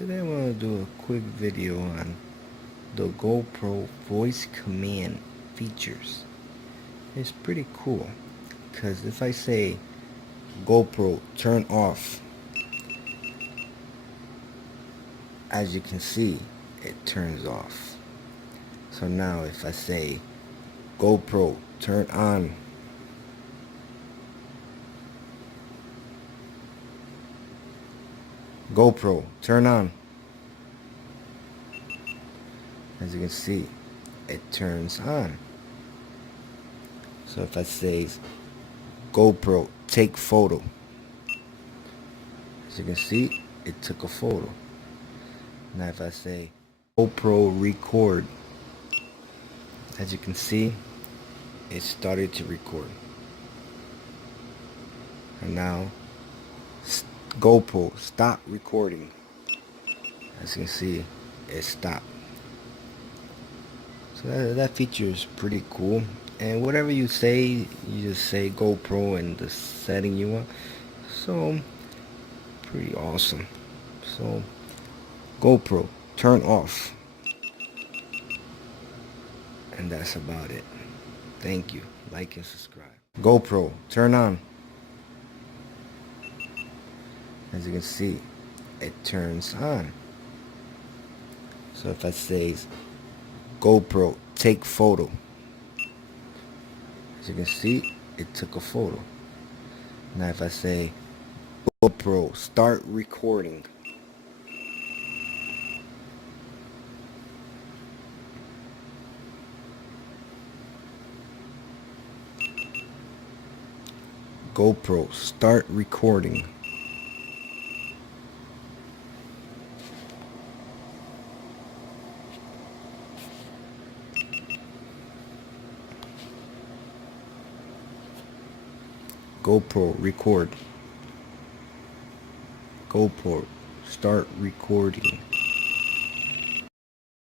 Today I'm going to do a quick video on the GoPro voice command features. It's pretty cool because if I say GoPro turn off, as you can see, it turns off. So now if I say GoPro turn on, GoPro turn on, as you can see, it turns on. So if I say GoPro take photo, as you can see, it took a photo. Now if I say GoPro record, as you can see, it started to record. And now GoPro stop recording, as you can see, it stopped. So that feature is pretty cool. And whatever you say, you just say GoPro and the setting you want. So pretty awesome. So GoPro turn off, and that's about it. Thank you. Like and subscribe. GoPro turn on. As you can see, it turns on. So if I say GoPro take photo, as you can see, it took a photo. Now if I say GoPro start recording, GoPro start recording, GoPro record, GoPro start recording.